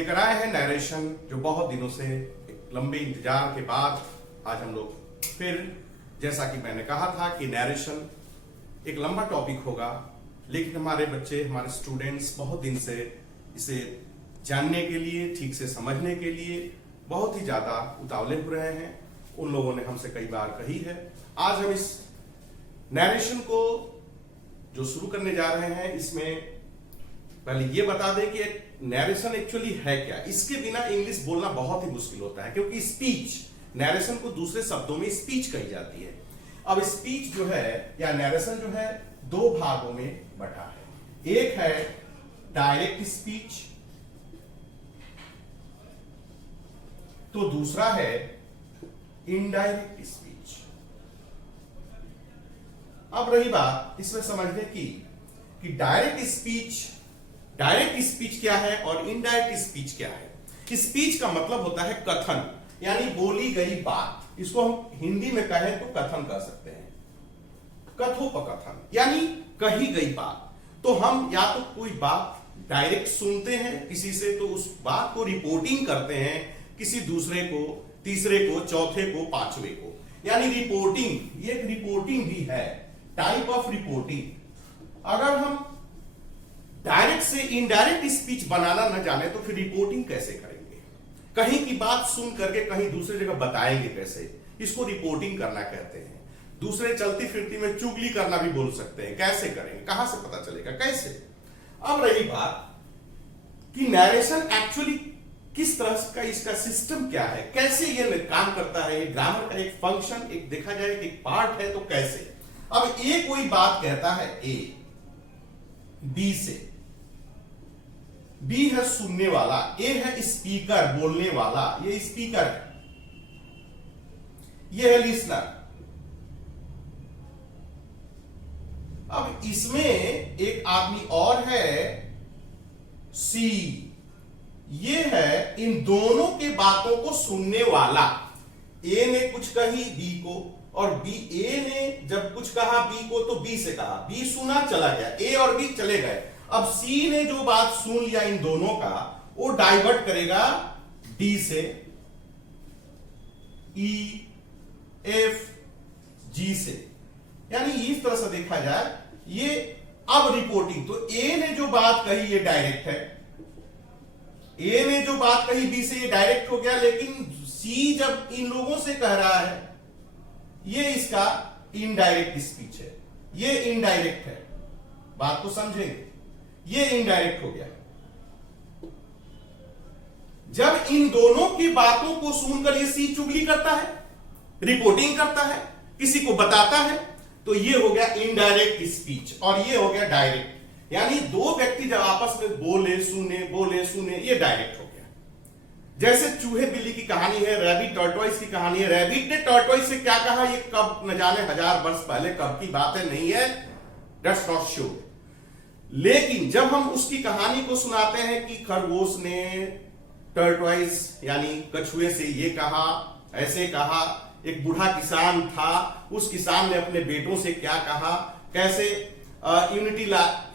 लेकर आए हैं नरेशन, जो बहुत दिनों से एक लंबे इंतजार के बाद आज हम लोग फिर, जैसा कि मैंने कहा था कि नरेशन एक लंबा टॉपिक होगा, लेकिन हमारे बच्चे, हमारे स्टूडेंट्स बहुत दिन से इसे जानने के लिए, ठीक से समझने के लिए बहुत ही ज्यादा उतावले हो रहे हैं। उन लोगों ने हमसे कई बार कही है। आज हम इस नरेशन को जो शुरू करने जा रहे हैं, इसमें पहले ये बता दें कि नरेशन एक्चुअली है क्या। इसके बिना इंग्लिश बोलना बहुत ही मुश्किल होता है, क्योंकि स्पीच, नरेशन को दूसरे शब्दों में स्पीच कही जाती है। अब स्पीच जो है या नरेशन जो है दो भागों में बटा है। एक है डायरेक्ट स्पीच, तो दूसरा है इनडायरेक्ट स्पीच। अब रही बात इसमें समझने की कि डायरेक्ट स्पीच क्या है और इनडायरेक्ट स्पीच क्या है। स्पीच का मतलब होता है कथन, यानी बोली गई बात। इसको हम हिंदी में कहें तो कथन कह सकते हैं, कथोपकथन, यानी कही गई बात। तो हम या तो कोई बात डायरेक्ट सुनते हैं किसी से, तो उस बात को रिपोर्टिंग करते हैं किसी दूसरे को, तीसरे को, चौथे को, पांचवे को, यानी रिपोर्टिंग। ये एक रिपोर्टिंग भी है, टाइप ऑफ रिपोर्टिंग। अगर हम डायरेक्ट से इनडायरेक्ट स्पीच बनाना न जाने तो फिर रिपोर्टिंग कैसे करेंगे? कहीं की बात सुन करके कहीं दूसरी जगह बताएंगे कैसे? इसको रिपोर्टिंग करना कहते हैं। दूसरे चलती फिरती में चुगली करना भी बोल सकते हैं, कैसे करेंगे? कहां से पता चलेगा? कैसे? अब रही बात कि नरेशन एक्चुअली किस तरह का, इसका सिस्टम क्या है, कैसे ये काम करता है। ग्रामर का एक फंक्शन, एक देखा जाए कि एक पार्ट है, तो कैसे? अब ए कोई बात कहता है ए बी से, बी है सुनने वाला, ए है स्पीकर, बोलने वाला, ये स्पीकर है, ये है लिसनर। अब इसमें एक आदमी और है सी, ये है इन दोनों के बातों को सुनने वाला। ए ने कुछ कही बी को, और बी, ए ने जब कुछ कहा बी को तो बी से कहा, बी सुना चला गया, ए और बी चले गए। अब सी ने जो बात सुन लिया इन दोनों का, वो डाइवर्ट करेगा डी से, ई, एफ, जी से। यानी इस तरह से देखा जाए ये अब रिपोर्टिंग। तो ए ने जो बात कही ये डायरेक्ट है, ए ने जो बात कही बी से, ये डायरेक्ट हो गया। लेकिन सी जब इन लोगों से कह रहा है, ये इसका इनडायरेक्ट स्पीच है, ये इनडायरेक्ट है। बात को समझेंगे, ये इनडायरेक्ट हो गया। जब इन दोनों की बातों को सुनकर ये सी चुगली करता है, रिपोर्टिंग करता है, किसी को बताता है, तो ये हो गया इनडायरेक्ट स्पीच, और ये हो गया डायरेक्ट। यानी दो व्यक्ति जब आपस में बोले सुने, ये डायरेक्ट हो गया। जैसे चूहे बिल्ली की कहानी है, रैबिट टॉर्टोइस की कहानी है। रैबिट ने टॉर्टोइस से क्या कहा, ये कब न जाने 1000 वर्ष पहले कब की बातें नहीं है, दैट्स नॉट श्योर। लेकिन जब हम उसकी कहानी को सुनाते हैं कि खरगोश ने टॉर्टोइस यानी कछुए से ये कहा, ऐसे कहा, एक बूढ़ा किसान था, उस किसान ने अपने बेटों से क्या कहा, कैसे unity,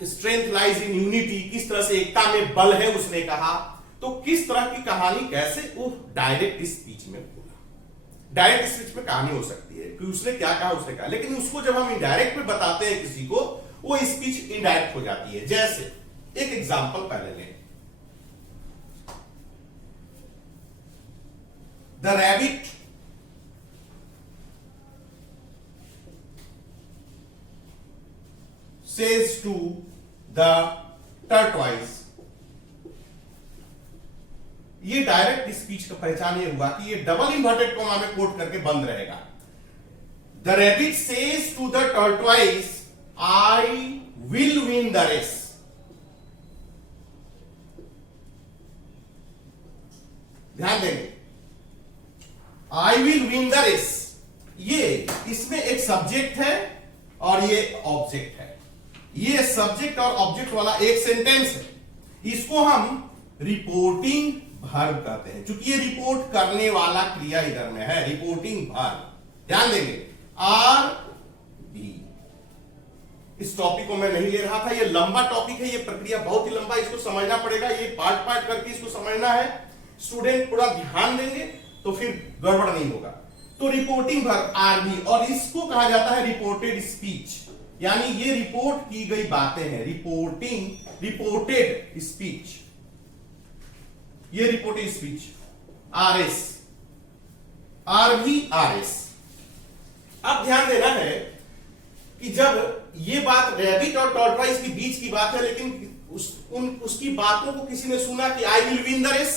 strength lies in unity, किस तरह से एकता में बल है उसने कहा। तो किस तरह की कहानी, कैसे वो डायरेक्ट स्पीच में बोला। डायरेक्ट स्पीच में कहानी हो सकती है कि उसने क्या कहा, उसने कहा, लेकिन उसको जब हम इनडायरेक्ट में बताते हैं किसी को, वो स्पीच इनडायरेक्ट हो जाती है। जैसे एक एग्जांपल पहले लें, the rabbit says to the tortoise। ये डायरेक्ट स्पीच का पहचान ये हुआ कि ये डबल इन्वर्टेड कॉमा में कोट करके बंद रहेगा। The rabbit says to the tortoise, I will win the race. ध्यान देंगे, I will win the race. ये इसमें एक सब्जेक्ट है और ये ऑब्जेक्ट है। ये सब्जेक्ट और ऑब्जेक्ट वाला एक सेंटेंस है, इसको हम रिपोर्टिंग वर्ब कहते हैं। चूंकि ये रिपोर्ट करने वाला क्रिया इधर में है, रिपोर्टिंग वर्ब। ध्यान देंगे, आर बी, इस टॉपिक को मैं नहीं ले रहा था, ये लंबा टॉपिक है, ये प्रक्रिया बहुत ही लंबा, इसको समझना पड़ेगा, ये पार्ट पार्ट करके इसको समझना है। स्टूडेंट पूरा ध्यान देंगे तो फिर गड़बड़ नहीं होगा। तो रिपोर्टिंग वर्ब आरबी, और इसको कहा जाता है रिपोर्टेड स्पीच, यानी ये रिपोर्ट की गई बातें हैं। रिपोर्टेड स्पीच, ये reported speech, RS, RB RS. अब ध्यान देना है कि जब ये बात रैबिट और टॉर्टॉइस के बीच की बात है, लेकिन उसकी बातों को किसी ने सुना कि I will win the race,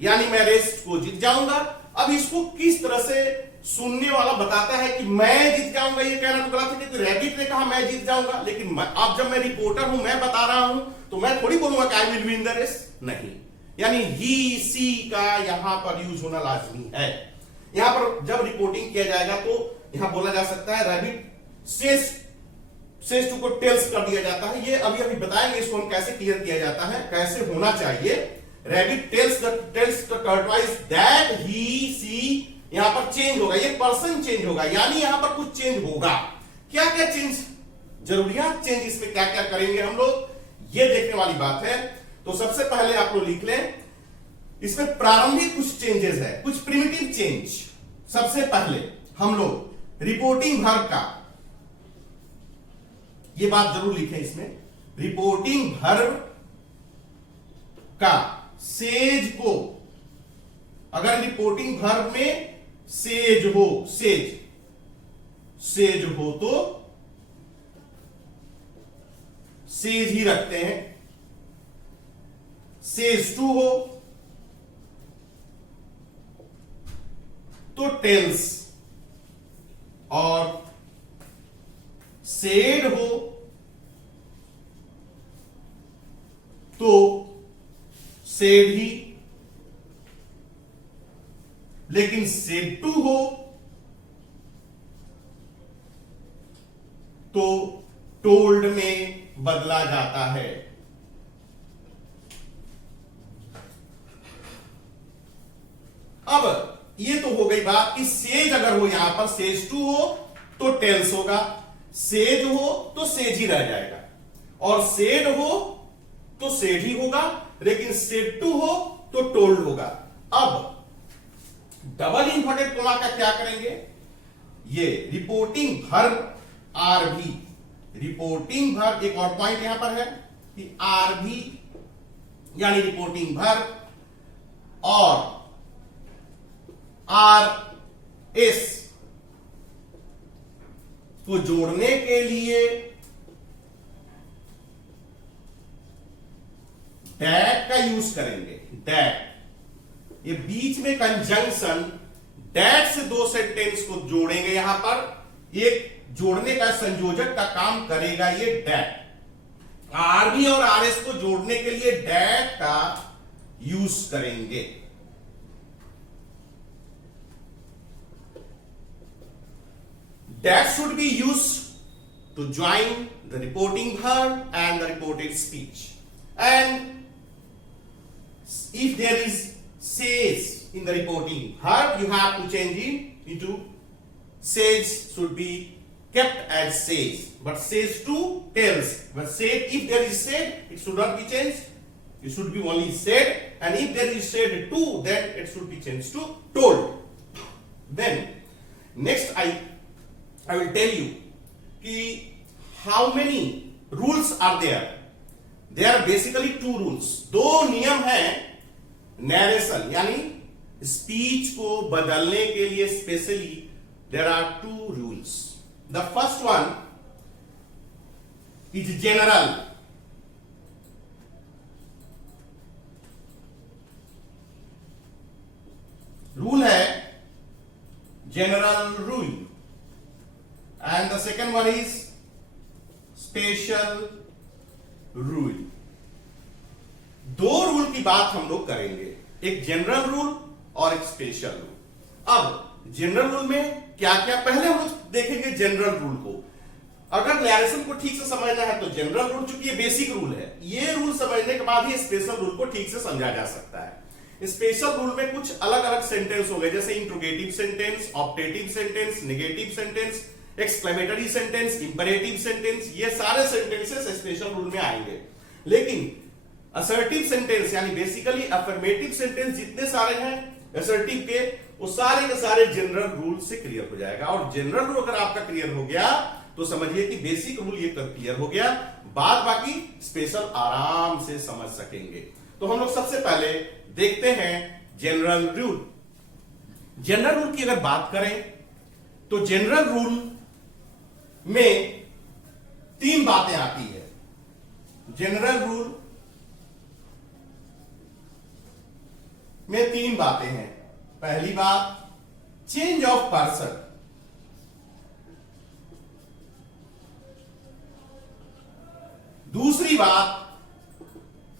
यानी मैं रेस को जीत जाऊंगा। अब इसको किस तरह से सुनने वाला बताता है कि मैं जीत जाऊंगा, ये कहना तो गलत है, क्योंकि रैबिट ने कहा मैं जीत जाऊंगा, लेकिन अब जब मैं रिपोर्टर हूं, मैं बता रहा हूं, तो मैं थोड़ी बोलूंगा कि I will win the race, नहीं। यानी ही सी का यहां पर यूज होना लाजमी है। यहां पर जब रिपोर्टिंग किया जाएगा तो यहां बोला जा सकता है रैबिट सेज टू को टेल्स कर दिया जाता है। ये अभी बताएंगे इसको हम कैसे क्लियर किया जाता है, कैसे होना चाहिए। Rabbit tells the tortoise that he she, यहां पर चेंज होगा, ये पर्सन चेंज होगा, यानी यहां पर कुछ चेंज होगा। क्या क्या चेंज, जरूरियात चेंज, इसमें क्या क्या करेंगे हम लोग, ये देखने वाली बात है। तो सबसे पहले आप लोग लिख लें, इसमें प्रारंभिक कुछ चेंजेस है, कुछ प्रिमिटिव चेंज। सबसे पहले हम लोग रिपोर्टिंग वर्ब का, ये बात जरूर लिखें इसमें, रिपोर्टिंग वर्ब का सेज को, अगर रिपोर्टिंग वर्ब में सेज हो तो सेज ही रखते हैं, सेज टू हो तो टेल्स, और सेड हो तो सेड ही, लेकिन सेड टू हो तो टोल्ड में बदला जाता है। अब ये तो हो गई बात कि सेज अगर हो, यहां पर सेज टू हो तो टेल्स होगा, सेज हो तो सेज ही रह जाएगा, और सेड हो तो सेड ही होगा, लेकिन सेड टू हो तो टोल्ड होगा। अब डबल इन्वर्टेड कोमा का क्या करेंगे, ये reporting verb RB, reporting verb, एक और पॉइंट यहां पर है कि आरबी यानी रिपोर्टिंग वर्ब और आर एस को जोड़ने के लिए डैट का यूज करेंगे। डैट, ये बीच में कंजंक्शन, डैट से दो सेंटेंस को जोड़ेंगे, यहां पर एक जोड़ने का संयोजक का काम करेगा ये डैट। आरबी और आरएस को जोड़ने के लिए डैट का यूज करेंगे। That should be used to join the reporting verb and the reported speech. And if there is says in the reporting verb, you have to change it into says should be kept as says, but says to tells. But said, if there is said, it should not be changed. It should be only said, and if there is said to, then it should be changed to told. Then next I will tell you कि how many rules are there. There are basically two rules. दो नियम हैं narration, यानी speech को बदलने के लिए specially there are two rules. The first one is general. Rule है general rule. And the second one is special rule. दो रूल की बात हम लोग करेंगे, एक जनरल रूल और एक स्पेशल रूल। अब जनरल रूल में क्या क्या, पहले हम लोग देखेंगे जनरल रूल को। अगर नैरेशन को ठीक से समझना है तो जनरल रूल, चूंकि ये बेसिक रूल है, ये रूल समझने के बाद ही स्पेशल रूल को ठीक से समझा जा सकता है। स्पेशल रूल में कुछ अलग अलग सेंटेंस हो गए, जैसे interrogative sentence, optative sentence, negative sentence, exclamatory sentence, imperative sentence, ये सारे सेंटेंसेस स्पेशल रूल में आएंगे। लेकिन असर्टिव सेंटेंस यानी बेसिकली अफर्मेटिव सेंटेंस जितने सारे हैं असर्टिव के, वो सारे के सारे जनरल रूल से क्लियर हो जाएगा। और जनरल रूल अगर आपका क्लियर हो गया तो समझिए कि बेसिक रूल ये क्लियर हो गया, बाद बाकी स्पेशल आराम से समझ सकेंगे। तो हम लोग सबसे पहले देखते हैं जनरल रूल। जनरल रूल की अगर बात करें तो जनरल रूल में 3 बातें आती है। जनरल रूल में 3 बातें हैं। पहली बात चेंज ऑफ पर्सन, दूसरी बात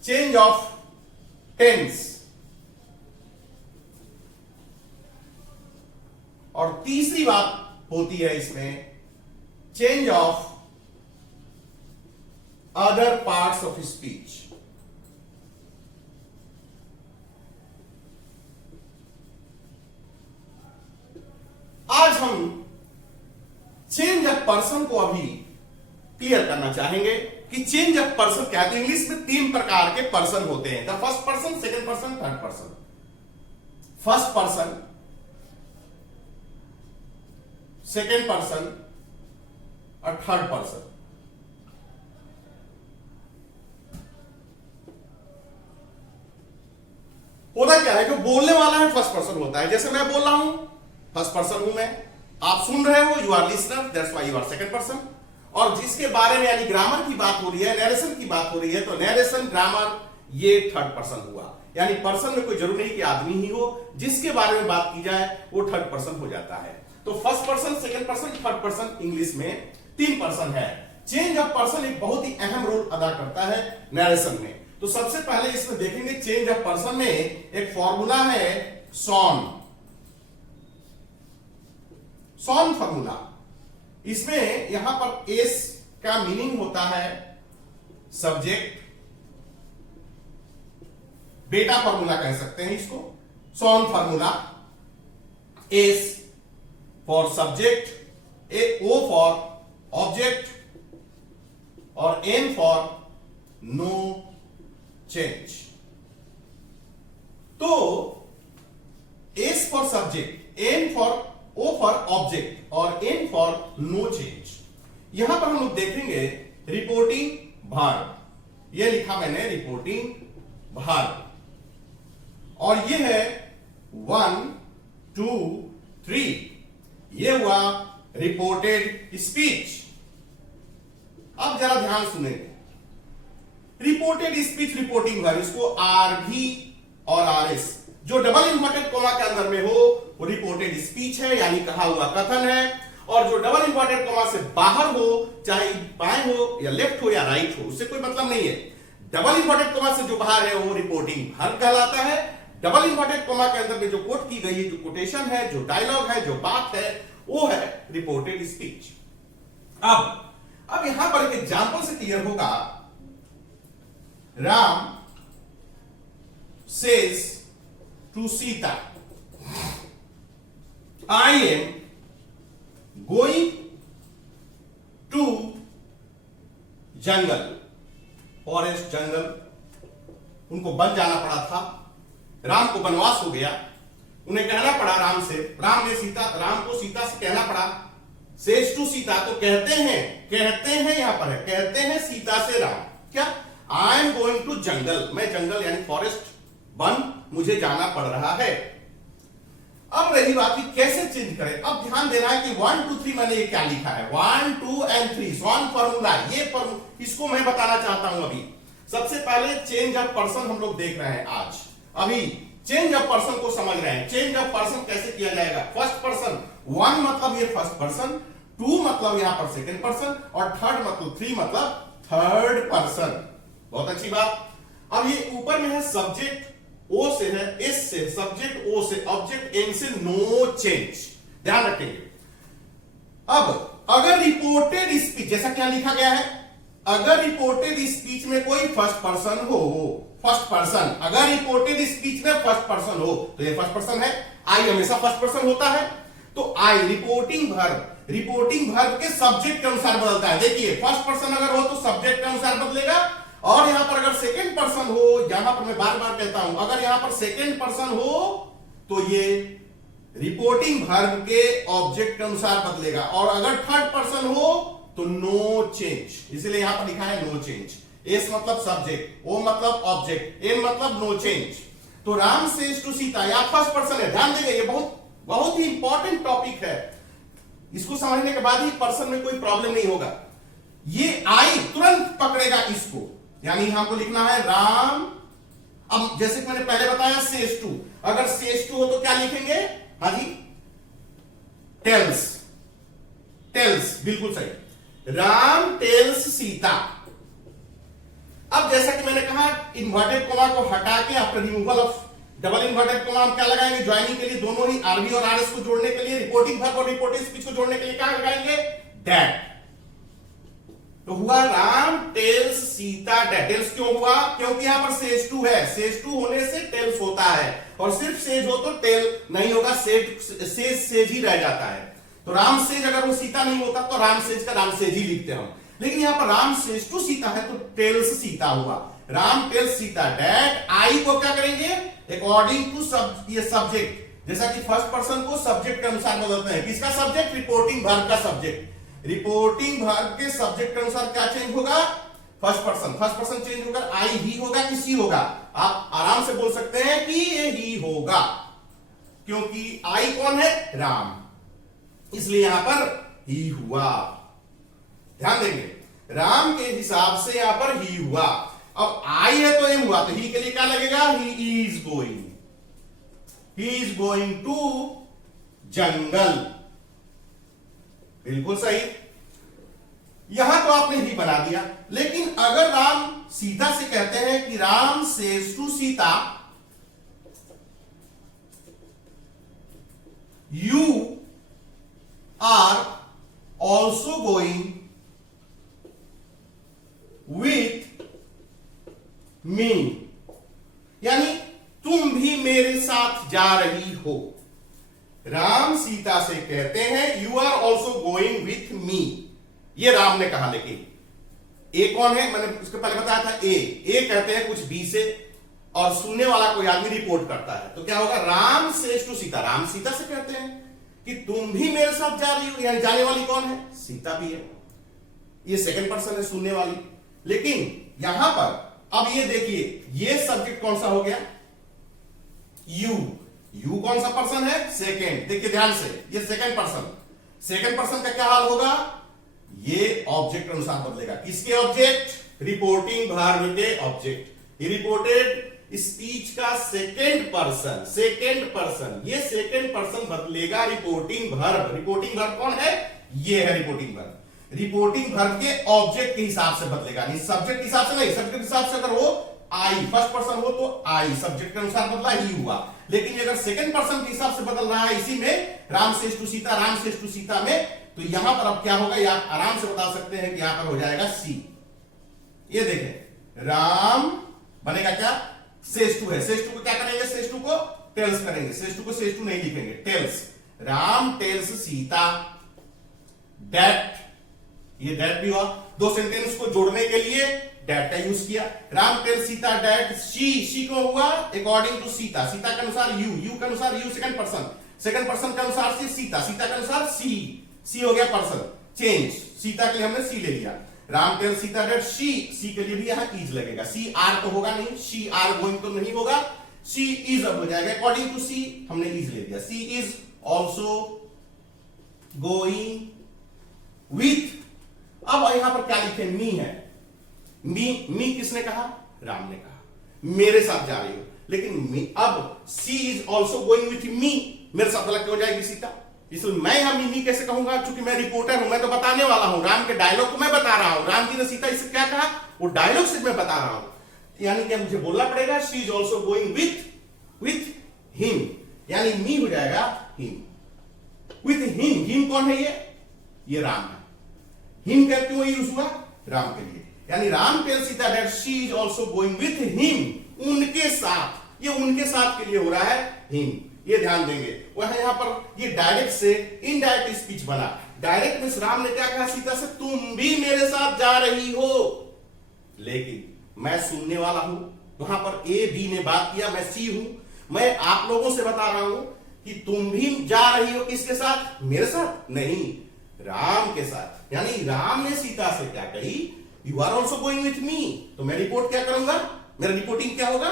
चेंज ऑफ टेंस, और तीसरी बात होती है इसमें change of other parts of speech. आज हम चेंज ऑफ पर्सन को अभी क्लियर करना चाहेंगे कि चेंज ऑफ पर्सन क्या है। तो इंग्लिश में 3 प्रकार के पर्सन होते हैं, the first person, second person, third person. First person, second person और थर्ड पर्सन। होता क्या है, जो बोलने वाला है फर्स्ट पर्सन होता है। जैसे मैं बोल रहा हूं, फर्स्ट पर्सन हूं मैं, आप सुन रहे हो, you are listener, that's why you are second person. और जिसके बारे में यानी ग्रामर की बात हो रही है, नरेशन की बात हो रही है, तो नरेशन, ग्रामर, ये थर्ड पर्सन हुआ। यानी पर्सन में कोई जरूरी नहीं कि आदमी ही हो, जिसके बारे में बात की जाए वो थर्ड पर्सन हो जाता है। तो first person, second person, third person, English में 3 पर्सन है। चेंज ऑफ पर्सन एक बहुत ही अहम रोल अदा करता है नरेशन में। तो सबसे पहले इसमें देखेंगे चेंज ऑफ पर्सन में एक फॉर्मूला है सॉन फॉर्मूला। इसमें यहां पर एस का मीनिंग होता है सब्जेक्ट, बेटा फॉर्मूला कह सकते हैं इसको। SON formula, S for subject, O for object और एन फॉर नो चेंज। तो S for subject, N for, O for object और एन फॉर नो चेंज। यहां पर हम लोग देखेंगे रिपोर्टिंग वर्ब, यह लिखा मैंने रिपोर्टिंग वर्ब, और यह है 1 2 3, यह हुआ रिपोर्टेड स्पीच। अब जरा ध्यान सुनेंगे, रिपोर्टेड स्पीच रिपोर्टिंग वर्ब, इसको आरवी और आरएस जो डबल इन्वर्टेड कोमा के अंदर में हो वो रिपोर्टेड स्पीच है, यानी कहा हुआ कथन है। और जो डबल इन्वर्टेड कोमा से बाहर हो, चाहे बाएं हो या लेफ्ट हो या राइट हो, उससे कोई मतलब नहीं है। डबल इन्वर्टेड कोमा से जो बाहर है वो रिपोर्टिंग वर्ब कहलाता है। डबल इन्वर्टेड कोमा के अंदर में जो कोट की गई है, जो कोटेशन है, जो डायलॉग है, जो बात है, वो है रिपोर्टेड स्पीच। अब यहां पर एक एग्जांपल से क्लियर होगा। Ram says to Sita, I am going to jungle, forest, jungle. उनको वन जाना पड़ा था, राम को वनवास हो गया, उन्हें कहना पड़ा राम से, राम को सीता से कहना पड़ा, सेज टू सीता, तो कहते हैं यहां पर है, कहते हैं सीता से राम, क्या, आई एम गोइंग टू जंगल, मैं जंगल यानी फॉरेस्ट, वन, मुझे जाना पड़ रहा है। अब रही बात कि कैसे चेंज करें। अब ध्यान देना है कि 1 2 3 मैंने ये क्या लिखा है, 1 2 and 3 सॉन फॉर्मूला, ये इसको मैं बताना चाहता हूं। अभी सबसे पहले चेंज ऑफ पर्सन हम लोग देख रहे हैं आज, अभी चेंज ऑफ पर्सन को समझ रहे हैं। चेंज ऑफ पर्सन कैसे किया जाएगा, फर्स्ट पर्सन, 1 मतलब ये फर्स्ट पर्सन, 2 मतलब यहां पर सेकंड पर्सन, और थर्ड मतलब 3 मतलब थर्ड पर्सन। बहुत अच्छी बात। अब ये ऊपर में है सब्जेक्ट, ओ से है, एस से सब्जेक्ट, ओ से ऑब्जेक्ट, एन से नो चेंज, ध्यान रखेंगे। अब अगर रिपोर्टेड स्पीच, जैसा क्या लिखा गया है, अगर रिपोर्टेड स्पीच में कोई फर्स्ट पर्सन हो, फर्स्ट पर्सन, अगर रिपोर्टेड स्पीच में फर्स्ट पर्सन हो तो ये फर्स्ट पर्सन है। आई हमेशा फर्स्ट पर्सन होता है, तो आई रिपोर्टिंग वर्ब रिपोर्टिंग वर्ब के सब्जेक्ट के अनुसार बदलता है। देखिए फर्स्ट पर्सन अगर हो तो सब्जेक्ट के अनुसार बदलेगा, और यहां पर अगर सेकंड पर्सन हो, यहां पर मैं बार बार कहता हूं, अगर यहां पर सेकंड पर्सन हो तो ये रिपोर्टिंग वर्ब के ऑब्जेक्ट के अनुसार बदलेगा, और अगर थर्ड पर्सन हो तो नो चेंज, इसलिए यहां पर लिखा है नो चेंज। एस मतलब सब्जेक्ट, ओ मतलब ऑब्जेक्ट, एन मतलब नो चेंज। तो राम सेज टू सीता, या फर्स्ट पर्सन है, ध्यान देंगे, ये बहुत ही इंपॉर्टेंट टॉपिक है, इसको समझने के बाद ही पर्सन में कोई प्रॉब्लम नहीं होगा। ये आई तुरंत पकड़ेगा इसको, यानी हमको लिखना है राम। अब जैसे कि मैंने पहले बताया सेज टू, अगर सेज टू हो तो क्या लिखेंगे, हाँ जी टेल्स, टेल्स बिल्कुल सही, राम टेल्स सीता। अब जैसा कि मैंने कहा इन्वर्टेड कोमा को हटा के after removal of double inverted coma हम क्या लगाएंगे, ज्वाइनिंग के लिए दोनों ही आरबी और आरएस को जोड़ने के लिए, रिपोर्टिंग वर्ब और रिपोर्टिंग स्पीच को जोड़ने के लिए क्या लगाएंगे, दैट। तो हुआ Ram tells Sita that. Tells क्यों हुआ, क्योंकि यहां पर सेज टू है, सेज टू होने से टेल्स होता है, और सिर्फ सेज हो तो टेल नहीं होगा, सेज ही रह जाता है। तो राम सेज अगर वो सीता नहीं होता तो राम सेज का राम सेज ही लिखते हम, लेकिन यहां पर राम सेज टू सीता है तो टेल्स सीता हुआ, राम टेल्स सीता दैट। आई को क्या करेंगे, अकॉर्डिंग टू ये सब्जेक्ट, जैसा कि फर्स्ट पर्सन को सब्जेक्ट के अनुसार बदलते हैं, किसका सब्जेक्ट, रिपोर्टिंग वर्ब का सब्जेक्ट, रिपोर्टिंग वर्ब के सब्जेक्ट के अनुसार क्या चेंज होगा, फर्स्ट पर्सन चेंज होगा, आई ही होगा कि सी होगा। आप आराम से बोल सकते हैं कि ये ही होगा, क्योंकि आई कौन है, राम, इसलिए यहां पर ही हुआ। ध्यान देंगे, राम के हिसाब से यहां पर ही हुआ। अब आई है तो एम हुआ, तो ही के लिए क्या लगेगा, ही इज गोइंग टू जंगल, बिल्कुल सही। यहां तो आपने ही बना दिया, लेकिन अगर राम सीता से कहते हैं कि Ram says to Sita you are also going with me, यानी तुम भी मेरे साथ जा रही हो। राम सीता से कहते हैं you are also going with me, ये राम ने कहा, लेकिन ए कौन है, मैंने उसके पहले बताया था ए कहते हैं कुछ बी से, और सुनने वाला कोई आदमी रिपोर्ट करता है, तो क्या होगा, राम सेज टू सीता, राम सीता से कहते हैं कि तुम भी मेरे साथ जा रही हो, यानी जाने वाली कौन है, सीता भी है, ये सेकंड पर्सन है सुनने वाली। लेकिन यहां पर अब ये देखिए, ये सब्जेक्ट कौन सा हो गया, यू कौन सा पर्सन है, सेकंड। देखिए ध्यान से, ये सेकंड पर्सन का क्या हाल होगा, ये ऑब्जेक्ट अनुसार बदलेगा, किसके ऑब्जेक्ट, रिपोर्टिंग वर्ब के ऑब्जेक्ट। ये रिपोर्टेड स्पीच का सेकंड पर्सन, ये सेकंड पर्सन बदलेगा रिपोर्टिंग वर्ब। रिपोर्टिंग वर्ब कौन है, ये है रिपोर्टिंग वर्ब। रिपोर्टिंग वर्ब के ऑब्जेक्ट के हिसाब से बदलेगा, नहीं सब्जेक्ट के हिसाब से नहीं, सब्जेक्ट के हिसाब से अगर वो आई फर्स्ट पर्सन हो तो आई सब्जेक्ट के अनुसार बदला ही हुआ, लेकिन अगर सेकंड पर्सन के हिसाब से बदल रहा है, इसी में राम सेज टू सीता में, तो यहां पर अब क्या होगा, ये आप आराम से बता सकते हैं कि यहां पर हो जाएगा सी। ये देखें, राम बनेगा क्या, सेज टू है, सेज टू को क्या करेंगे, सेज टू को टेल्स करेंगे, सेज टू को सेज टू नहीं लिखेंगे, tells. Ram tells Sita that, ये दैट भी हुआ, दो सेंटेंस को जोड़ने के लिए दैट का यूज किया। Ram tells Sita that she को हुआ अकॉर्डिंग टू सीता के अनुसार यू के अनुसार यू सेकंड पर्सन के अनुसार से सीता के अनुसार सी हो गया पर्सन चेंज, सीता के लिए हमने सी ले लिया। Ram tells Sita that she के लिए भी यहां इज लगेगा, सी आर तो होगा नहीं, शी आर गोइंग तो नहीं होगा, शी इज अब हो जाएगा अकॉर्डिंग टू सी, हमने इज ले लिया, सी इज ऑल्सो गोइंग विथ। अब यहां पर क्या लिखे, मी है, मी किसने कहा, राम ने कहा, मेरे साथ जा रही हो, लेकिन अब she is also going with me, मेरे साथ अलग हो जाएगी सीता, इसलिए मैं यहां मी कैसे कहूंगा, क्योंकि मैं रिपोर्टर हूं, मैं तो बताने वाला हूं, राम के डायलॉग को मैं बता रहा हूं, राम जी ने सीता इससे क्या कहा, वो डायलॉग से मैं बता रहा हूं, यानी कि मुझे बोलना पड़ेगा she is also going with him, यानी मी हो जाएगा हिम, विथ हिम कौन है, ये राम है, हिम का क्यों यूज हुआ, राम के लिए, यानी Ram tells Sita that she is also going with him, उनके साथ, ये उनके साथ के लिए हो रहा है हिम, ये ध्यान देंगे। वह यहां पर ये डायरेक्ट से इनडायरेक्ट स्पीच बना, डायरेक्ट मींस राम ने क्या कहा सीता से, तुम भी मेरे साथ जा रही हो, लेकिन मैं सुनने वाला हूं। वहां पर ए बी ने बात किया, मैं सी हूं, मैं आप लोगों से बता रहा हूं कि तुम भी जा रही हो किसके साथ, मेरे साथ नहीं, राम के साथ। यानी राम ने सीता से क्या कही, you are also going with me. तो मैं रिपोर्ट क्या करूंगा, मेरा रिपोर्टिंग क्या होगा,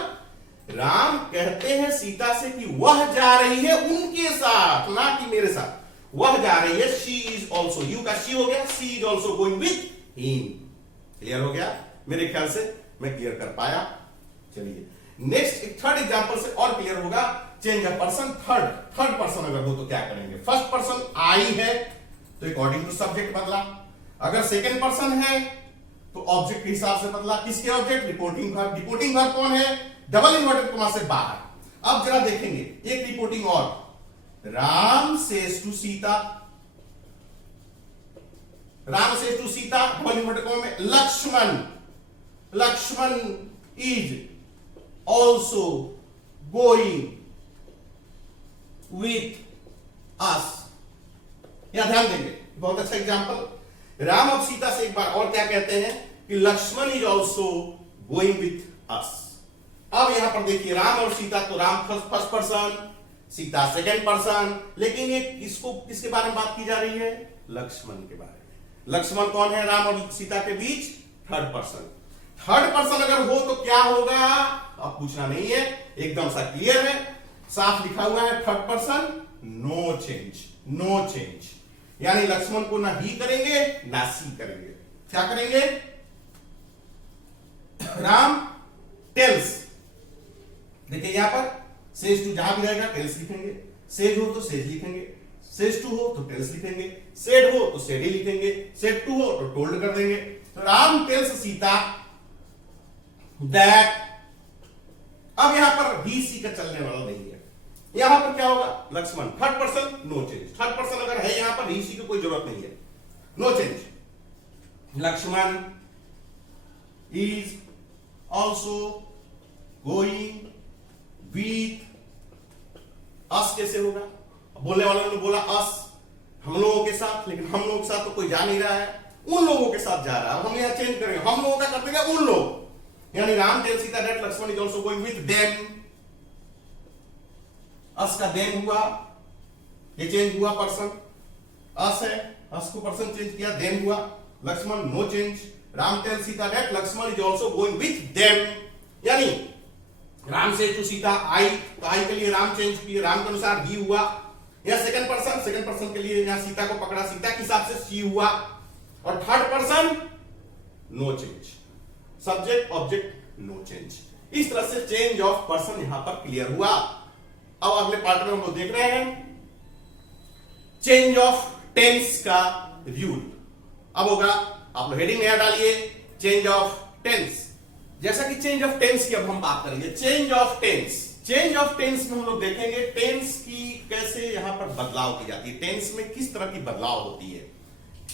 राम कहते हैं सीता से कि वह जा रही है उनके साथ, ना कि मेरे साथ, वह जा रही है, शी इज ऑल्सो, यू का शी हो गया, she is also going with him. Clear हो गया, मेरे ख्याल से मैं क्लियर कर पाया। चलिए नेक्स्ट एक थर्ड एग्जांपल से और क्लियर होगा। Change of person, third person अगर हो तो क्या करेंगे, फर्स्ट पर्सन आई है तो अकॉर्डिंग टू सब्जेक्ट बदला, अगर सेकंड पर्सन है तो ऑब्जेक्ट के हिसाब से बदला। किसके object, reporting verb. Reporting verb कौन है, डबल इन्वर्टेड कॉमा से बाहर। अब जरा देखेंगे एक रिपोर्टिंग और, Ram says to Sita, Ram says to Sita, double inverted comma में Lakshman, Lakshman is also going with us. यहां ध्यान देंगे, बहुत अच्छा एग्जांपल। राम अब सीता से एक बार और क्या कहते हैं कि Lakshman is also going with us. अब यहां पर देखिए राम और सीता, तो Ram first person, Sita second person, लेकिन ये किसको, किसके बारे में बात की जा रही है, लक्ष्मण के बारे में। लक्ष्मण कौन है राम और सीता के बीच, थर्ड पर्सन। थर्ड पर्सन अगर हो तो क्या होगा, अब पूछना नहीं है, एकदम सा क्लियर है, साफ लिखा हुआ है, third person, no change, no change. यानी लक्ष्मण को ना ही करेंगे ना सी करेंगे, क्या करेंगे, राम टेल्स, देखिए यहां पर सेज टू जहां भी रहेगा टेल्स लिखेंगे, सेज हो तो सेज लिखेंगे, सेज टू हो तो टेल्स लिखेंगे, सेड हो तो सेड ही लिखेंगे, सेड टू हो तो टोल्ड कर देंगे। तो राम टेल्स सीता दैट, अब यहां पर ही सी का चलने वाला नहीं है, यहां पर क्या होगा, Lakshman, third person, no change. Third person अगर है यहां पर, ही सी की कोई जरूरत नहीं है, no change. Lakshman is also going with us, कैसे होगा, बोलने वालों ने बोला अस, हम लोगों के साथ, लेकिन हम लोगों के साथ तो कोई जा नहीं रहा है, उन लोगों के साथ जा रहा है। हम यहां चेंज करेंगे, हम लोगों का कर देंगे उन लोग, यानी Ram tells Sita that Lakshman is also going with them. Us का देम हुआ, ये चेंज हुआ पर्सन, अस है, अस को पर्सन चेंज किया, देम हुआ, Lakshman no change. Ram tells Sita that Lakshman is also going with them, यानी राम से टू सीता आई, तो आई के लिए राम चेंज किए, राम के अनुसार ही हुआ। या सेकंड पर्सन के लिए यहां सीता को पकड़ा, सीता के हिसाब से सी हुआ। और third person no change, subject object no change. इस तरह से चेंज ऑफ पर्सन यहां पर क्लियर हुआ। अब अगले पार्ट में हम लोग देख रहे हैं चेंज ऑफ टेंस का रूल। अब होगा, आप लोग हेडिंग नया डालिए, चेंज ऑफ टेंस। जैसा कि चेंज ऑफ टेंस की अब हम बात करेंगे, change of tense. Change of tense में हम लोग देखेंगे टेंस की कैसे यहां पर बदलाव की जाती है, टेंस में किस तरह की बदलाव होती है।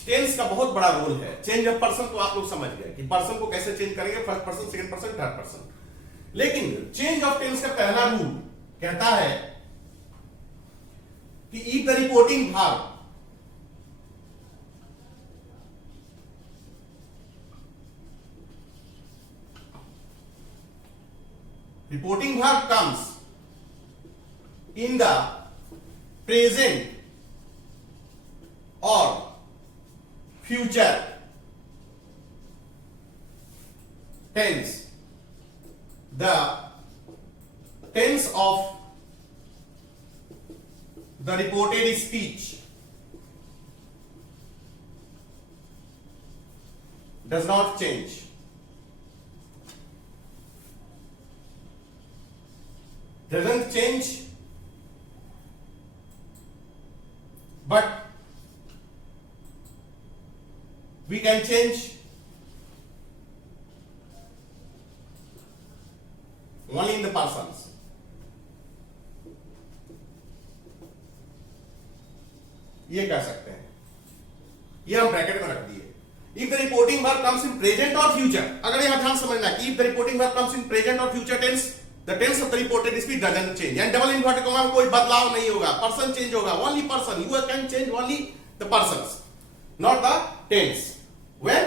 टेंस का बहुत बड़ा रोल है। चेंज ऑफ पर्सन तो आप लोग समझ गए कि पर्सन को कैसे चेंज करेंगे, first person, second person, third person. लेकिन चेंज ऑफ टेंस का पहला रूल कहता है कि if the reporting verb comes in the present or future tense, the tense of the reported speech does not change. Doesn't change, but we can change only in the persons. ये कह सकते हैं, ये हम bracket में रख दिए। If the reporting verb comes in present or future, अगर यहां ध्यान समझना है कि if the reporting verb comes in present or future tense, the tense of the reported speech doesn't change, and double inverted comma में कोई बदलाव नहीं होगा, पर्सन चेंज होगा, only person, you can change only the persons, not the tense. When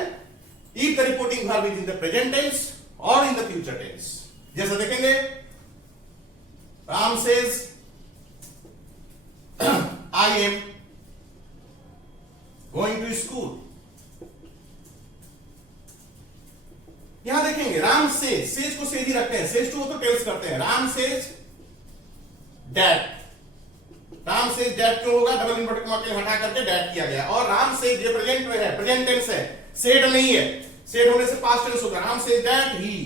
if the reporting verb is in the present tense or in the future tense. जैसे देखेंगे, Ram says I am going to school. यहां देखेंगे Ram says को says he रखते हैं, says to वो तो tales करते हैं. Ram says dad, Ram says dad क्यों होगा? डबल इन्वर्टेड कॉमा के हटा करके डैड किया गया. और राम सेज ये प्रेजेंट में है, प्रेजेंट टेंस है, सेड नहीं है. सेड होने से पास्ट टेंस होगा. Ram says that he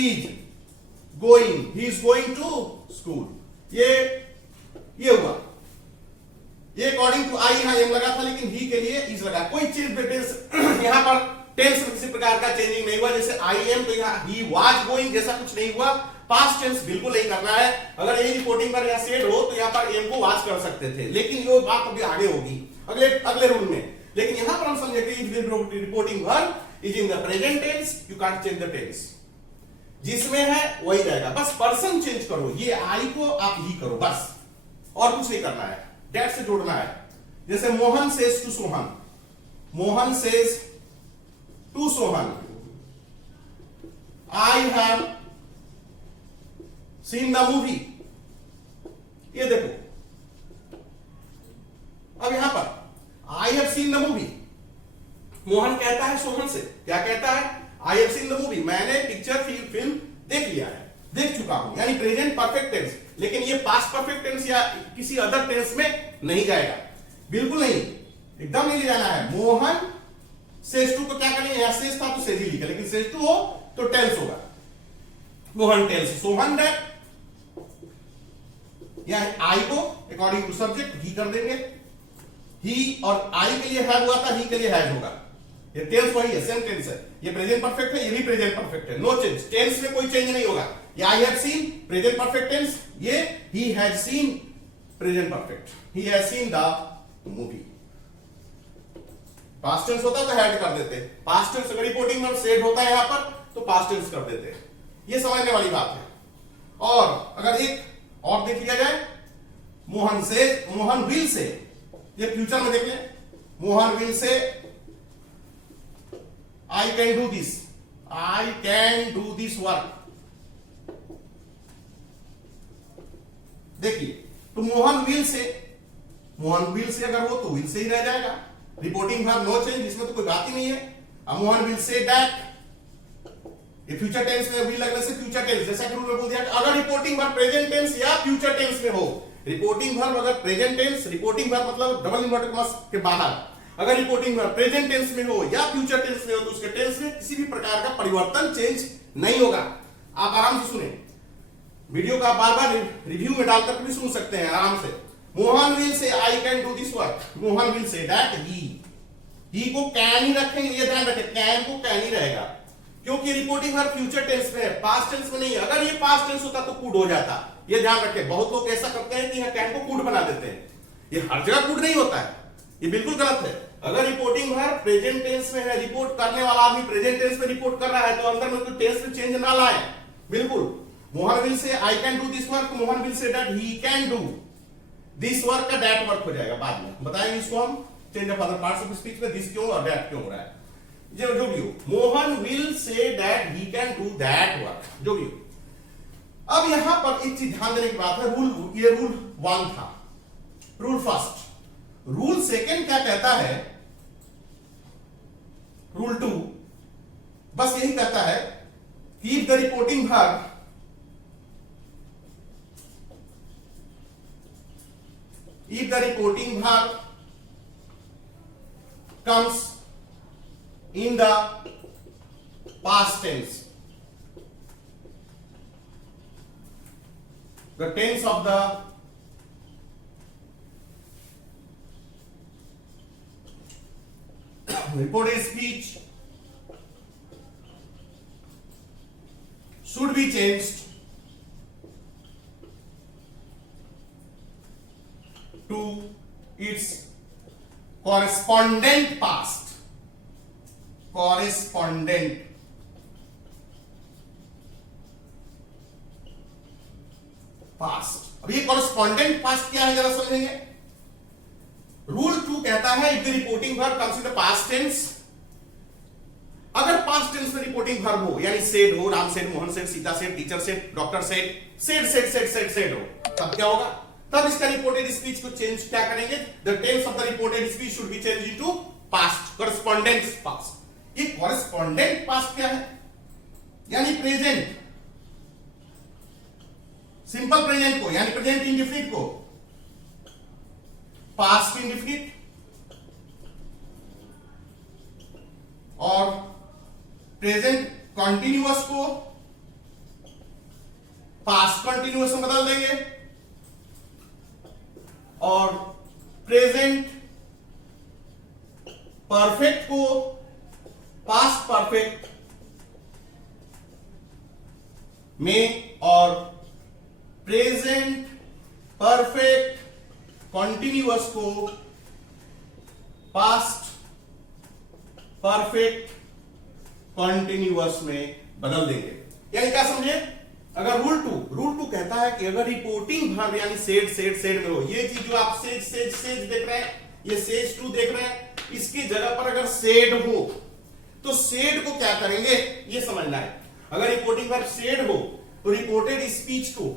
is going, he is going to school. ये हुआ. ये अकॉर्डिंग टू आई यहां एम लगा था, लेकिन ही के लिए इज लगा. कोई चीज यहां पर टेंस में किसी प्रकार का चेंजिंग नहीं हुआ. जैसे आई एम तो यहां ही वाज गोइंग जैसा कुछ नहीं हुआ. पास्ट टेंस बिल्कुल नहीं करना है. अगर यही रिपोर्टिंग पर यहां सेड हो तो यहां पर एम को वाज कर सकते थे, लेकिन ये बात अभी आगे होगी अगले रूल में. लेकिन यहां पर हम समझे कि reporting verb is in the present tense, you can't change the tense. जिसमें है वही रहेगा, बस पर्सन चेंज करो. ये आई को आप ही करो बस, और कुछ नहीं करना है. डेट से जोड़ना है. जैसे Mohan says to Sohan, Mohan says to Sohan I have seen the movie. ये देखो, अब यहां पर I have seen the movie. Mohan कहता है सोहन से, क्या कहता है? I have seen the movie, मैंने पिक्चर फिल्म देख लिया है, देख चुका हूं. यानी प्रेजेंट परफेक्ट टेंस. लेकिन ये पास्ट परफेक्ट टेंस या किसी अदर टेंस में नहीं जाएगा, बिल्कुल नहीं, एकदम नहीं ले जाना है. मोहन सेज टू को क्या करेंगे? यहां सेज था तो सेज ही लिखा, लेकिन सेज टू हो तो टेल्स होगा. मोहन टेल्स सोहन दैट, या आई को अकॉर्डिंग टू सब्जेक्ट ही कर देंगे. ही और आई के लिए हैव हुआ था, ही के लिए हैज होगा. ये टेंस वही है, सेम टेंस है. ये प्रेजेंट परफेक्ट है, ये भी प्रेजेंट परफेक्ट है. नो चेंज, टेंस में कोई चेंज नहीं होगा. ये I have seen present perfect tense, ये he has seen present perfect, he has seen the movie. Past tense होता तो हैड कर देते. पास्ट टेंस अगर रिपोर्टिंग में सेड होता है यहां पर तो पास्ट टेंस कर देते. ये समझने वाली बात है. और अगर एक और देख लिया जाए, मोहन से, मोहन विल से, ये फ्यूचर में देख ले. Mohan will say I can do this, I can do this work. देखिए, तो मोहन विल से अगर हो तो विल से ही रह जाएगा. रिपोर्टिंग वर्ब नो चेंज, इसमें तो कोई बात ही नहीं है. अब मोहन विल से दैट, ये फ्यूचर टेंस में विल लगने से फ्यूचर टेंस, जैसा कि रूल में बोल दिया अगर रिपोर्टिंग वर्ब प्रेजेंट टेंस या फ्यूचर टेंस में हो. रिपोर्टिंग वर्ब अगर प्रेजेंट टेंस, रिपोर्टिंग वर्ब मतलब डबल इन्वर्टेड कॉमा के बाहर, अगर रिपोर्टिंग वर्ब प्रेजेंट टेंस में हो या फ्यूचर टेंस में हो तो उसके टेंस में किसी भी प्रकार का परिवर्तन चेंज नहीं होगा. आप आराम से सुने, वीडियो का बार बार रिव्यू में डालकर भी सुन सकते हैं आराम से. Mohan will say I can do this work, Mohan will say that he को कैन ही रखेंगे. ये ध्यान रखें, कैन को कैन ही रहेगा, क्योंकि रिपोर्टिंग वर्ब फ्यूचर टेंस में है, पास्ट टेंस में नहीं है. अगर ये पास्ट टेंस होता तो कुड हो जाता. ये ध्यान रखें. बहुत लोग ऐसा करते हैं कि यहां कैन को कुड बना देते हैं. ये हर जगह कुड नहीं होता है, ये बिल्कुल गलत है. अगर रिपोर्टिंग वर्ब प्रेजेंट टेंस में है, रिपोर्ट करने वाला आदमी प्रेजेंट टेंस में रिपोर्ट कर रहा है, तो अंदर में कोई टेंस में चेंज ना लाए. बिल्कुल. Mohan will say I can do this work, Mohan will say that he can do this work का दैट वर्क हो जाएगा. बाद में बताएंगे इसको हम change of other parts of speech में दिस क्यों और दैट क्यों हो रहा है. जो भी हो, Mohan will say that he can do that work, जो भी हो. अब यहां पर एक चीज ध्यान देने की बात है. ये रूल 1 था. Rule first. रूल सेकंड क्या कहता है? रूल 2 बस यही कहता है कि if the reporting verb comes in the past tense, the tense of the reported speech should be changed to its correspondent past. Correspondent past. अब ये correspondent past क्या है जरा समझेंगे. रूल 2 कहता है if the reporting verb comes in the past tense, अगर past tense में रिपोर्टिंग वर्ब हो, यानी सेड हो, Ram said, Mohan said, Sita said, teacher said, doctor said हो, तब क्या होगा? तब इसका रिपोर्टेड स्पीच को चेंज क्या करेंगे? The tense of the reported speech should be change into past, correspondent past. ये कॉरेस्पॉन्डेंट पास्ट क्या है? यानी प्रेजेंट, सिंपल प्रेजेंट को यानी प्रेजेंट इंडेफिनिट को पास्ट इंडेफिनिट और प्रेजेंट कॉन्टिन्यूअस को पास्ट कॉन्टिन्यूअस में बदल देंगे और प्रेजेंट परफेक्ट को पास्ट परफेक्ट में और प्रेजेंट परफेक्ट कॉन्टिन्यूअस को पास्ट परफेक्ट कॉन्टिन्यूअस में बदल देंगे। यानी क्या समझे? अगर रूल टू कहता है कि अगर रिपोर्टिंग वर्ब यानी सेड में हो, ये चीज जो आप सेज देख रहे हैं, ये सेज टू देख रहे हैं, इसकी जगह पर अगर सेड हो तो सेड को क्या करेंगे ये समझना है। अगर रिपोर्टिंग वर्ब सेड हो तो रिपोर्टेड स्पीच को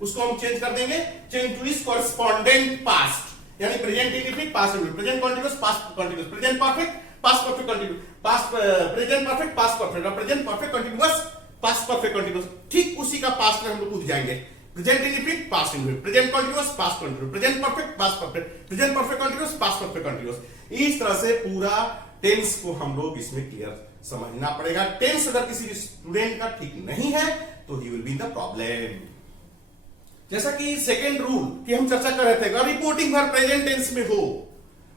उसको हम चेंज कर देंगे, change to is correspondent past, यानी present indefinite past indefinite, present continuous past continuous, present perfect past perfect continuous, past present perfect past perfect और present perfect continuous past perfect continuous. ठीक उसी का पास्ट में हम लोग कूद जाएंगे। Present indefinite past indefinite, present continuous past continuous, present perfect past perfect, present perfect continuous past perfect continuous. इस तरह से पूरा टेंस को हम लोग इसमें क्लियर समझना पड़ेगा। टेंस अगर किसी स्टूडेंट का ठीक नहीं है तो he will be in the problem. जैसा कि सेकेंड रूल की हम चर्चा कर रहे थे, अगर रिपोर्टिंग वर्ब प्रेजेंट टेंस में हो,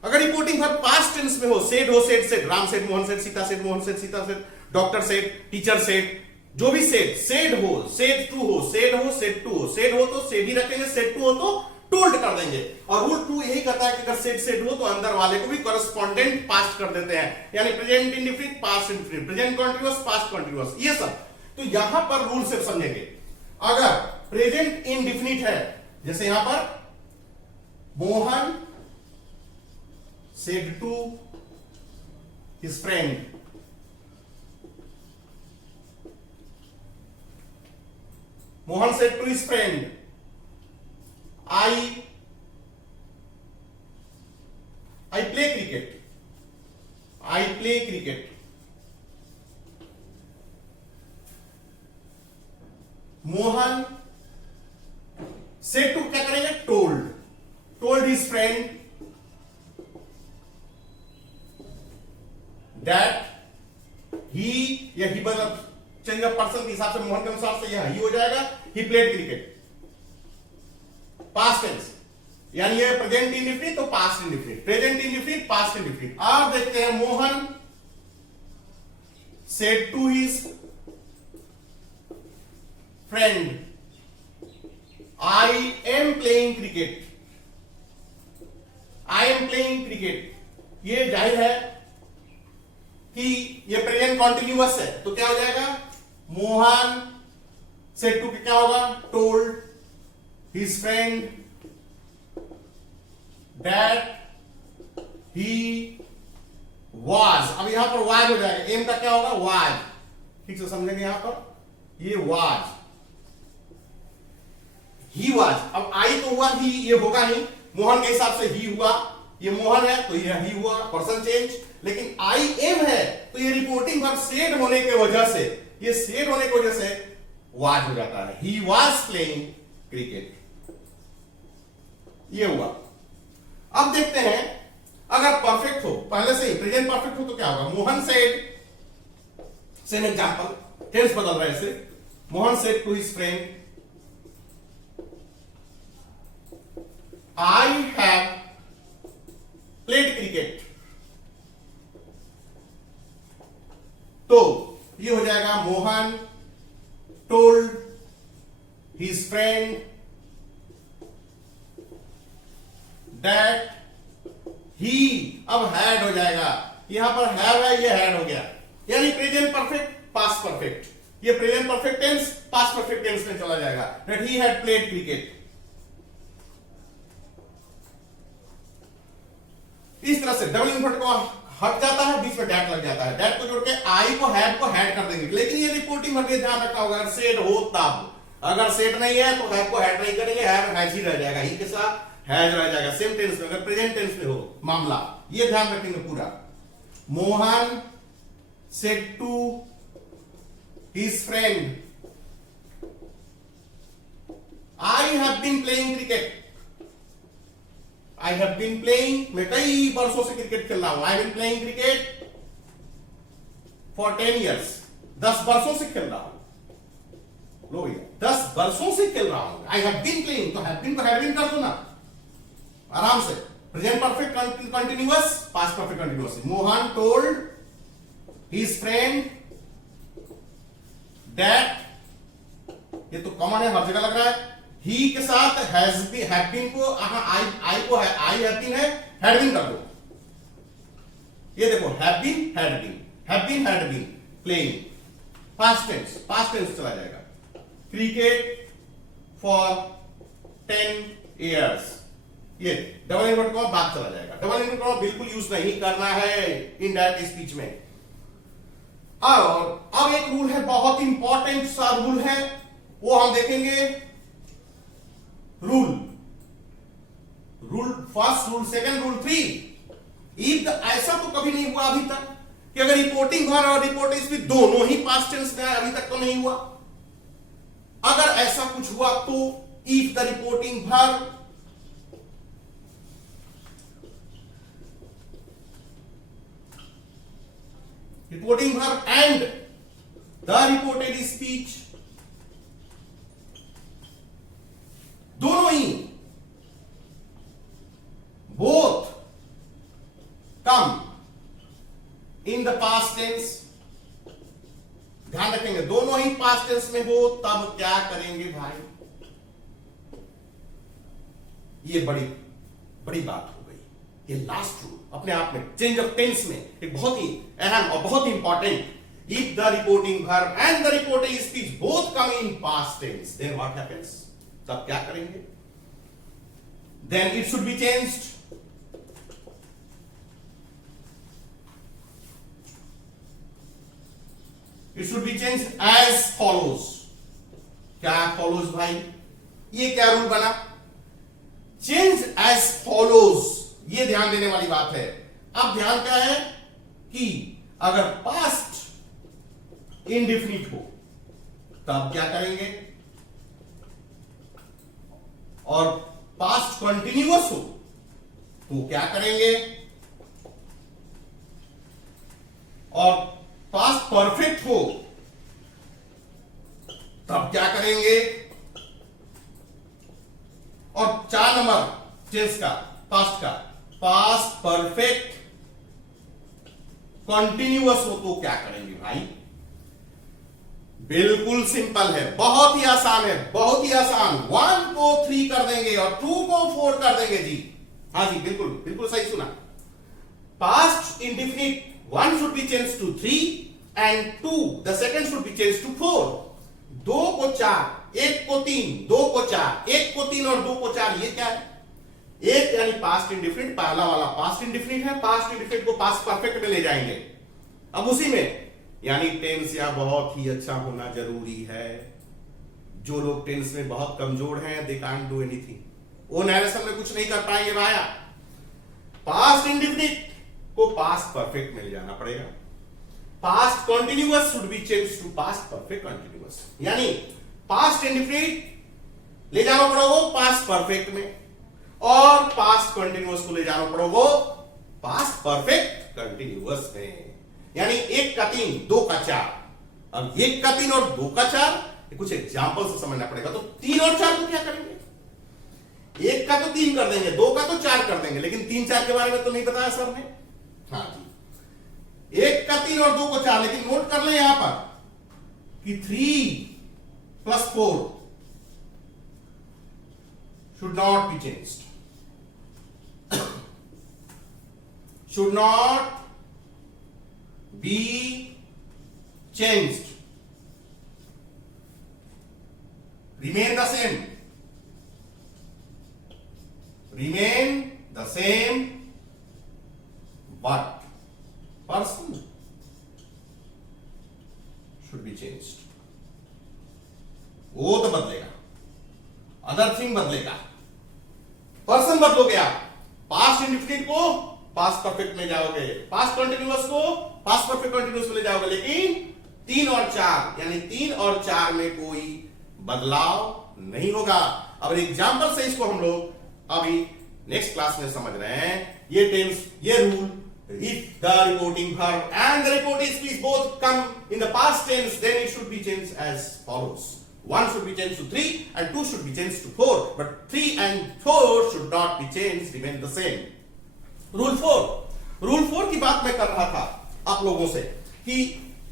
अगर रिपोर्टिंग वर्ब पास्ट टेंस में हो, सेड हो, said, Ram said, Mohan said, Sita said, Mohan said, Sita said, doctor said, teacher said, जो भी सेड हो, सेड टू हो, सेड हो, सेड टू हो, सेड हो तो सेड ही रखेंगे, सेड टू हो तो टोल्ड कर देंगे। और रूल टू यही कहता है कि अगर सेड हो तो अंदर वाले को भी कॉरेस्पॉन्डेंट पास्ट कर देते हैं, यानी present indefinite past indefinite, present continuous past continuous, ये सब। तो यहां पर रूल से समझेंगे। अगर प्रेजेंट इंडेफिनिट है, जैसे यहां पर Mohan said to his friend, Mohan said to his friend, I play cricket. I play cricket. Mohan said to क्या करेंगे? told his friend that he, या he मतलब चेंज ऑफ पर्सन के हिसाब से मोहन के अनुसार से यह ही हो जाएगा, he played cricket, past tense, यानी ये प्रेजेंट इंडेफिनिट तो past indefinite, present indefinite past indefinite. अब देखते हैं, Mohan said to his friend, I am playing cricket. I am playing cricket. ये जाहिर है कि ये प्रेजेंट कॉन्टिन्यूअस है, तो क्या हो जाएगा? मोहन सेड टू क्या होगा? Told his friend that he was. अब यहां पर वाज हो जाएगा, एम का क्या होगा? वाज। ठीक से समझेंगे यहां पर, ये वाज, ही वाज। अब आई तो हुआ, ही ये होगा नहीं, मोहन के हिसाब से ही हुआ, ये मोहन है तो ये ही हुआ, पर्सन चेंज। लेकिन आई एम है तो ये रिपोर्टिंग वर्ब सेड होने की वजह से, ये सेड होने की वजह से वाज हो जाता है, ही वाज प्लेइंग क्रिकेट, ये हुआ। अब देखते हैं, अगर परफेक्ट हो, पहले से ही प्रेजेंट परफेक्ट हो तो क्या होगा? Mohan said, same example, tense बदल रहा है इसे, Mohan said to his friend, I have played cricket. तो ये हो जाएगा, Mohan told his friend that he, अब had हो जाएगा, यहां पर have है, ये had हो गया, यानी प्रेजेंट परफेक्ट पास्ट परफेक्ट, ये present perfect tense past perfect tense में चला जाएगा, that he had played cricket। इस तरह से डबल इन्वर्ट को हट जाता है, बीच में डैट लग जाता है, डैट को जोड़ के आई को हैड कर देंगे। लेकिन ये रिपोर्टिंग हमें ध्यान रखना होगा, अगर सेड हो तब, अगर सेड नहीं है तो हैव को हैड नहीं करेंगे, हैज ही रह जाएगा, ही के साथ हैज रह जाएगा सेम टेंस में, अगर प्रेजेंट टेंस में हो मामला, ये ध्यान रखेंगे पूरा। Mohan said to his friend I have been playing cricket, I have been playing, मैं कई वर्षों से क्रिकेट खेल रहा हूं, I have been playing cricket for 10 years, 10 वर्षों से खेल रहा हूं। लो भैया 10 वर्षों से खेल रहा हूं, आई हैव बीन प्लेइंग, तो हैव बीन को हैव बीन कर दो ना आराम से। Present perfect continuous, past perfect continuous. Mohan told his friend that, ये तो कॉमन है, हर जगह लग रहा है। ही के साथ हैज बीन, हैव बीन को आई को आई हैव बीन है, हैड बीन कर दो। ये देखो have been had been, have been had been playing, past tense चला जाएगा। क्रिकेट फॉर 10 years, ये डबल इन्वर्ट कॉमा बात चला जाएगा। डबल इन्वर्ट कॉमा बिल्कुल यूज नहीं करना है इनडायरेक्ट स्पीच में। और अब एक रूल है, बहुत इंपॉर्टेंट सा रूल है, वो हम देखेंगे। Rule first, rule second, rule 3। If ऐसा तो कभी नहीं हुआ अभी तक कि अगर रिपोर्टिंग वर्ब और रिपोर्टिंग स्पीच दोनों ही पास्ट टेंस में है, अभी तक तो नहीं हुआ। अगर ऐसा कुछ हुआ तो if the reporting verb and the reported speech दोनों ही both come in the past tense, ध्यान रखेंगे दोनों ही पास्ट टेंस में हो तब क्या करेंगे भाई, ये बड़ी बड़ी बात हो गई। ये लास्ट रूल अपने आप में चेंज ऑफ टेंस में एक बहुत ही अहम और बहुत ही important. If the reporting verb and the reported speech both come in past tense, then what happens, तब क्या करेंगे, then it should be changed. It should be changed as follows। क्या follows भाई, ये क्या रूल बना, चेंज as follows, ये ध्यान देने वाली बात है। अब ध्यान क्या है कि अगर पास्ट इंडिफिनिट हो तब क्या करेंगे, और पास्ट कंटिन्यूअस हो तो क्या करेंगे, और पास्ट परफेक्ट हो तब क्या करेंगे, और 4 नंबर टेंस का पास्ट का, पास्ट परफेक्ट कंटिन्यूअस हो तो क्या करेंगे भाई। बिल्कुल सिंपल है, बहुत ही आसान है, बहुत ही आसान। 1 को 3 कर देंगे और 2 को 4 कर देंगे जी। हाँ जी बिल्कुल बिल्कुल सही सुना। Past indefinite 1 should be changed to 3 and 2 the second should be changed to 4। 2 को 4, 1 को 3, 2 को 4, 1 को 3 और 2 को 4, ये क्या है, एक यानी पास्ट इंडिफिनिट, पहला वाला पास्ट इंडिफिनिट है, पास्ट इंडिफिनिट को पास्ट परफेक्ट में ले जाएंगे। अब उसी में यानी टेंस या बहुत ही अच्छा होना जरूरी है। जो लोग टेंस में बहुत कमजोर हैं दे कांट डू एनीथिंग, वो नैरेशन में कुछ नहीं कर पाएंगे भाया। पास्ट इंडिफिनिट को पास्ट परफेक्ट में ले जाना पड़ेगा। Past continuous should be change to past perfect continuous, यानी पास्ट इंडिफिनिट ले जाना पड़ेगा पास्ट परफेक्ट में, और पास्ट कंटिन्यूअस को ले जाना पड़ेगा पास्ट परफेक्ट कंटिन्यूअस में। यानी 1 का 3, 2 का 4। अब 1 का 3 और 2 का 4 कुछ एग्जांपल से समझना पड़ेगा। तो 3 और 4 को क्या करेंगे, 1 का तो 3 कर देंगे, 2 का तो 4 कर देंगे, लेकिन 3 4 के बारे में तो नहीं बताया सर ने। हाँ जी, 1 का 3 और 2 को 4, लेकिन नोट कर ले यहां पर कि 3 + 4 should not be changed, should not be changed, remain the same, remain the same should be changed. वो तो बदलेगा, अदर थिंग बदलेगा, पर्सन बदलोगे आप। पास्ट इंडेफिनिट को पास्ट परफेक्ट में जाओगे, पास्ट कंटिन्यूअस को पास्ट परफेक्ट कंटिन्यूअस में ले जाओगे, लेकिन 3 और 4 यानी 3 और 4 में कोई बदलाव नहीं होगा। अब एग्जांपल से इसको हम लोग अभी नेक्स्ट क्लास में समझ रहे हैं। ये टेंस, ये rule, if the reporting verb and the reporting speech both come in the past tense, then it should be changed as follows. 1 should be changed to 3 and 2 should be changed to 4, but 3 and 4 should not be changed, remain the same. Rule 4 की बात मैं कर रहा था आप लोगों से कि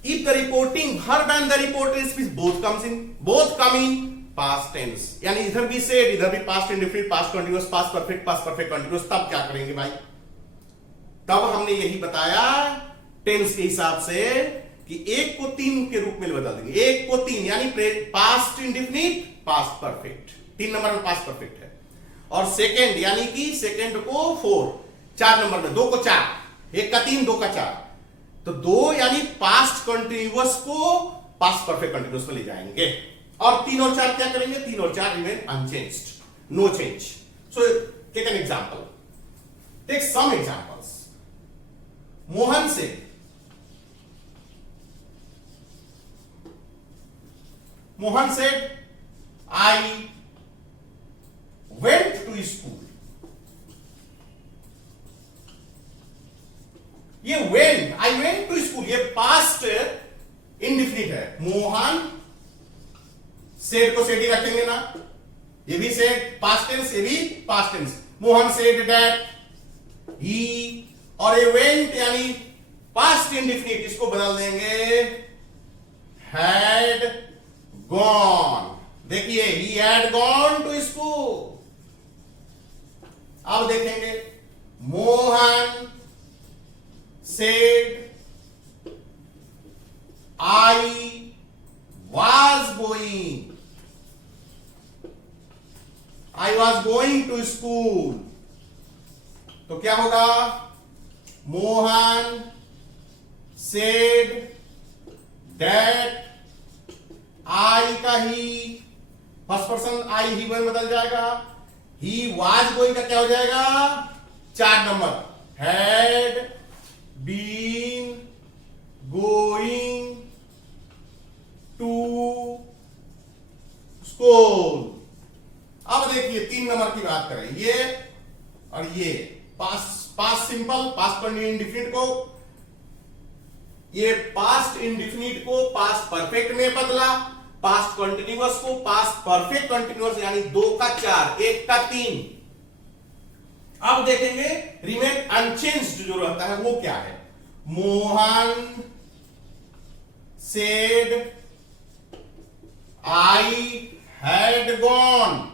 if the reporting verb and the reporting speech both come in past tense, यानी इधर भी said, इधर भी past indefinite, past continuous, past perfect continuous, तब क्या करेंगे भाई? तब हमने यही बताया टेंस के हिसाब से कि एक को 3 के रूप में बदल देंगे। एक को 3 यानी past indefinite, past perfect, 3 number में पास्ट परफेक्ट है। और सेकंड यानी कि सेकंड को 4, 4 नंबर में 2 को 4, 1 का 3, 2 का 4, तो 2 यानी पास्ट कंटिन्यूअस को पास्ट परफेक्ट कंटिन्यूअस में ले जाएंगे। और 3 और 4 क्या करेंगे? 3 और 4 remain unchanged, no change. So take an example, take some examples. Mohan said, I went to school. ये went, I went to school, ये past इंडिफिनिट है। मोहन said को said ही रखेंगे ना, ये भी said past tense, ये भी past tense। Mohan said that he, और ये went यानी पास्ट इंडेफिनिट, इसको बदल देंगे had gone। देखिए he had gone to school। अब देखेंगे Mohan said I was going to school, तो क्या होगा? मोहन said that I का ही फर्स्ट पर्सन I ही में बदल जाएगा। he was going का क्या हो जाएगा? 4 number, had been going to school। अब देखिए 3 नंबर की बात करें, ये और ये पास्ट सिंपल, पास्ट इंडेफिनिट को, ये पास्ट इंडेफिनिट को पास्ट परफेक्ट में बदला, पास्ट कंटिन्यूअस को पास्ट परफेक्ट कंटिन्यूअस, यानी 2 का 4, 1 का 3। अब देखेंगे रिमेन अनचेंज्ड जो रहता है वो क्या है? Mohan said I had gone,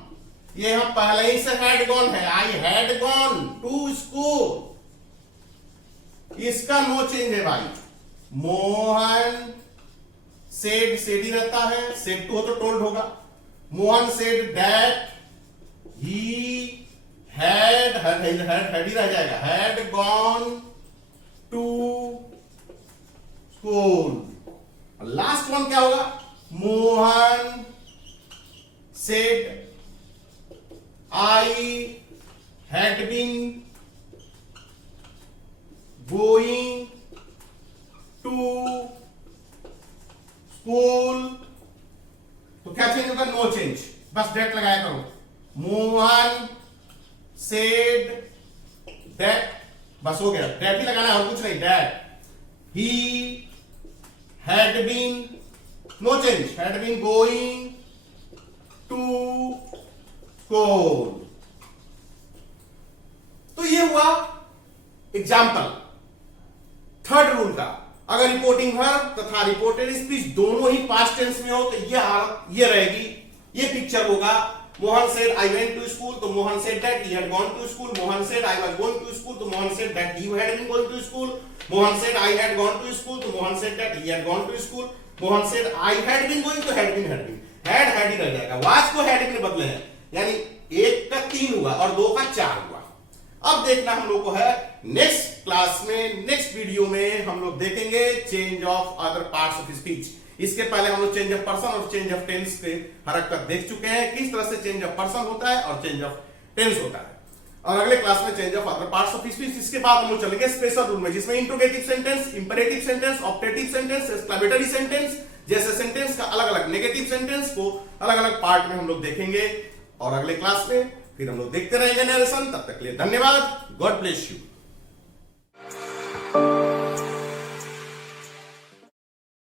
ये हम पहले ही से हैड गॉन है, I had gone to school, इसका नो चेंज है भाई। मोहन सेड ही रहता है, सेड टू हो तो टोल्ड होगा। Mohan said that he had ही रह जाएगा, had gone to school. Last one क्या होगा? Mohan said I had been going to school, तो क्या चेंज होगा? नो चेंज, बस डेट लगाया करो। मोहन सेड दैट, बस हो गया, डेट ही लगाना है और कुछ नहीं, that he had been, no change, had been going to school. तो ये हुआ एग्जाम्पल थर्ड रूल का। अगर रिपोर्टिंग वर्ब तथा रिपोर्टेड स्पीच दोनों ही पास्ट टेंस में हो तो ये हालत ये रहेगी, ये पिक्चर होगा। Mohan said I went to school, तो Mohan said that he had gone to school. Mohan said I was going to school, तो Mohan said that he had been going to school. Mohan said I had gone to school, तो Mohan said that he had gone to school. Mohan said I had been going, तो had been had ही रह जाएगा, was को had में बदले हैं, यानी 1 का 3 हुआ और 2 का 4 हुआ। अब देखना हम लोग को है नेक्स्ट क्लास में, नेक्स्ट वीडियो में हम लोग देखेंगे change of other parts of speech. इसके पहले हम लोग चेंज ऑफ पर्सन और चेंज ऑफ टेंस के हरकत देख चुके हैं, किस तरह से चेंज ऑफ पर्सन होता है और चेंज ऑफ टेंस होता है। और अगले क्लास में change of other parts of speech. इसके बाद हम लोग चलेंगे स्पेशल रूल में, जिसमें interrogative sentence, imperative sentence, optative sentence, exclamatory sentence जैसे सेंटेंस का अलग अलग नेगेटिव सेंटेंस को अलग अलग पार्ट में हम लोग देखेंगे। और अगले क्लास में फिर हम लोग देखते रहेंगे नरेशन। तब तक के लिए धन्यवाद। God bless you.